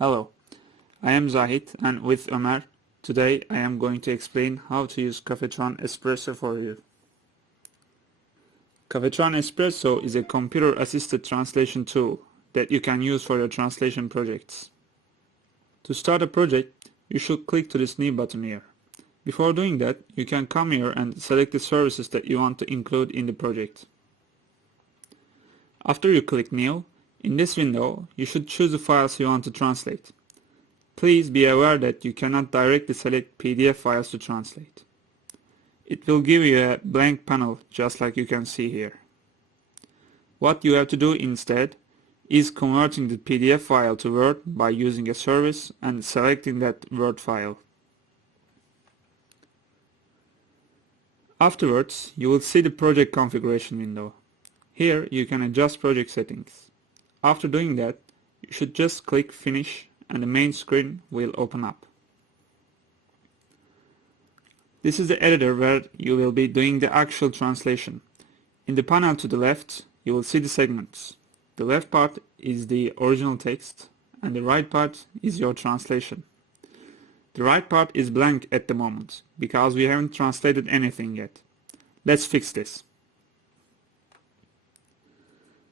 Hello, I am Zahit and with Ömer, today I am going to explain how to use CafeTran Espresso for you. CafeTran Espresso is a computer-assisted translation tool that you can use for your translation projects. To start a project, you should click to this new button here. Before doing that, you can come here and select the services that you want to include in the project. After you click New, in this window, you should choose the files you want to translate. Please be aware that you cannot directly select PDF files to translate. It will give you a blank panel just like you can see here. What you have to do instead is converting the PDF file to Word by using a service and selecting that Word file. Afterwards, you will see the project configuration window. Here you can adjust project settings. After doing that, you should just click Finish and the main screen will open up. This is the editor where you will be doing the actual translation. In the panel to the left, you will see the segments. The left part is the original text and the right part is your translation. The right part is blank at the moment because we haven't translated anything yet. Let's fix this.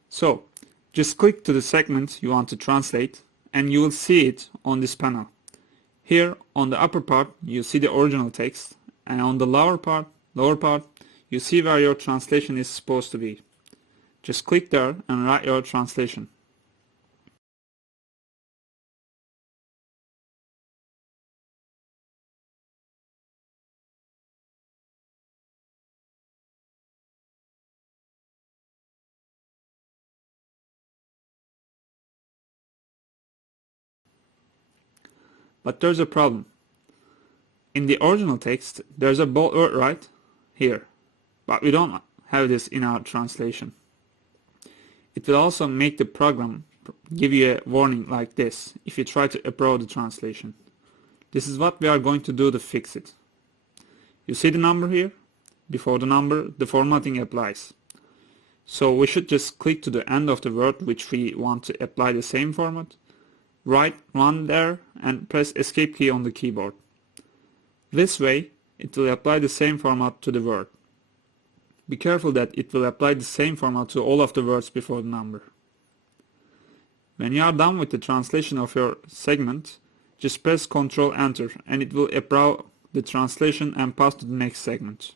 So, just click to the segment you want to translate and you will see it on this panel. Here on the upper part you see the original text and on the lower part you see where your translation is supposed to be. Just click there and write your translation. But there's a problem. In the original text, there's a bold word right here, but we don't have this in our translation. It will also make the program give you a warning like this if you try to approve the translation. This is what we are going to do to fix it. You see the number here? Before the number, the formatting applies. So we should just click to the end of the word which we want to apply the same format. Write 1 there and press escape key on the keyboard. This way it will apply the same format to the word. Be careful that it will apply the same format to all of the words before the number. When you are done with the translation of your segment, just press Ctrl Enter and it will approve the translation and pass to the next segment.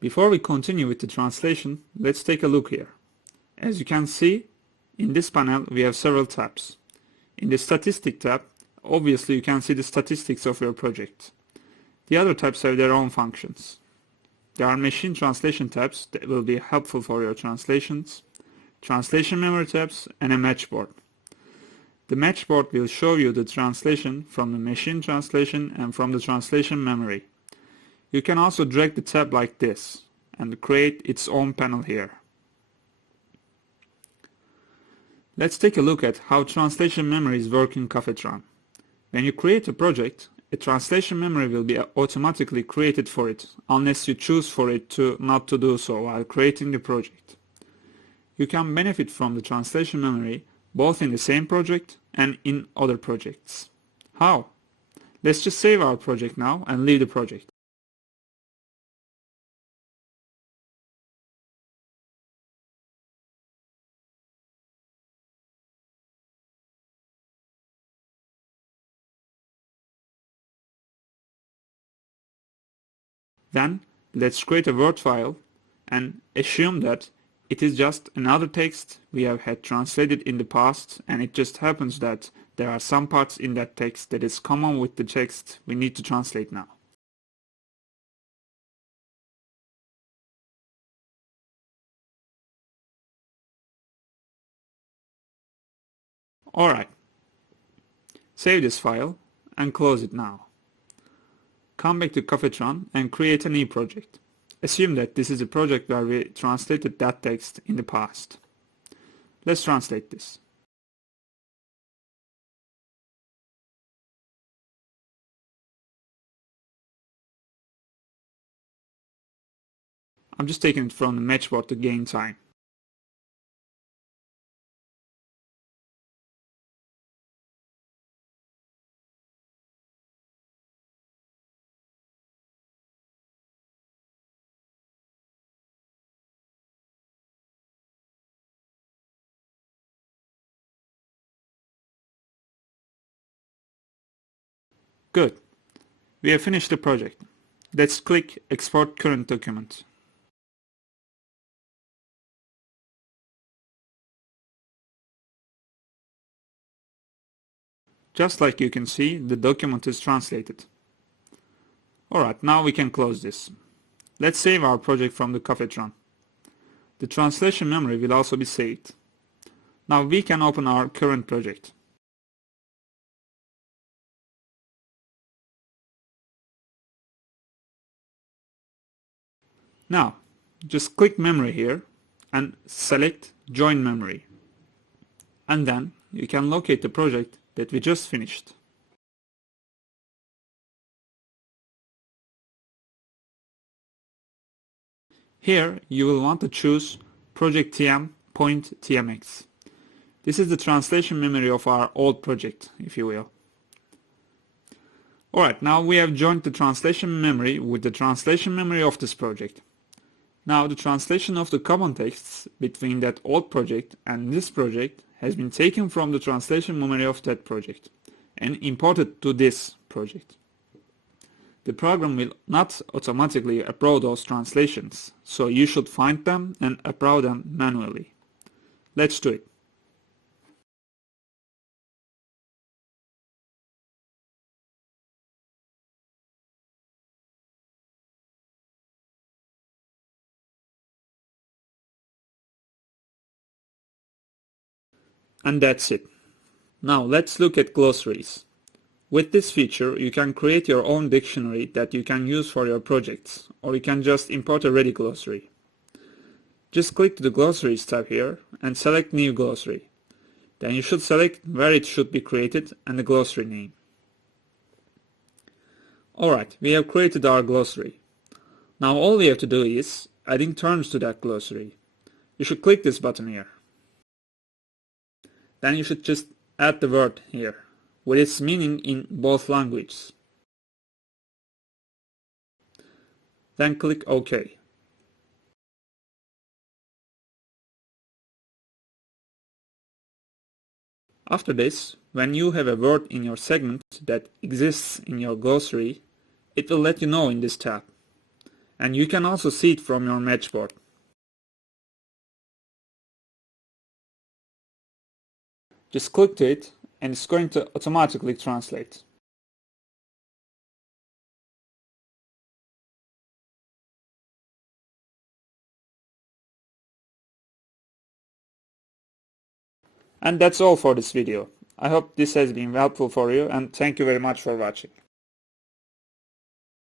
Before we continue with the translation, let's take a look here. As you can see, in this panel we have several tabs. In the Statistic tab, obviously you can see the statistics of your project. The other tabs have their own functions. There are Machine Translation tabs that will be helpful for your translations, Translation Memory tabs, and a Matchboard. The Matchboard will show you the translation from the machine translation and from the translation memory. You can also drag the tab like this and create its own panel here. Let's take a look at how translation memories work in CafeTran. When you create a project, a translation memory will be automatically created for it unless you choose for it to not to do so while creating the project. You can benefit from the translation memory both in the same project and in other projects. How? Let's just save our project now and leave the project. Then let's create a Word file and assume that it is just another text we have had translated in the past, and it just happens that there are some parts in that text that is common with the text we need to translate now. Alright, save this file and close it now. Come back to CafeTran and create a new project. Assume that this is a project where we translated that text in the past. Let's translate this. I'm just taking it from the matchboard to gain time. Good. We have finished the project. Let's click Export Current Document. Just like you can see, the document is translated. Alright, now we can close this. Let's save our project from the CafeTran. The translation memory will also be saved. Now we can open our current project. Now, just click Memory here and select Join Memory. And then you can locate the project that we just finished. Here you will want to choose Project TM.tmx. This is the translation memory of our old project, if you will. Alright, now we have joined the translation memory with the translation memory of this project. Now the translation of the common texts between that old project and this project has been taken from the translation memory of that project and imported to this project. The program will not automatically approve those translations, so you should find them and approve them manually. Let's do it. And that's it. Now let's look at glossaries. With this feature, you can create your own dictionary that you can use for your projects, or you can just import a ready glossary. Just click the Glossaries tab here and select New Glossary. Then you should select where it should be created and the glossary name. Alright, we have created our glossary. Now all we have to do is adding terms to that glossary. You should click this button here. Then you should just add the word here, with its meaning in both languages. Then click OK. After this, when you have a word in your segment that exists in your glossary, it will let you know in this tab. And you can also see it from your matchboard. Just click to it and it's going to automatically translate. And that's all for this video. I hope this has been helpful for you and thank you very much for watching.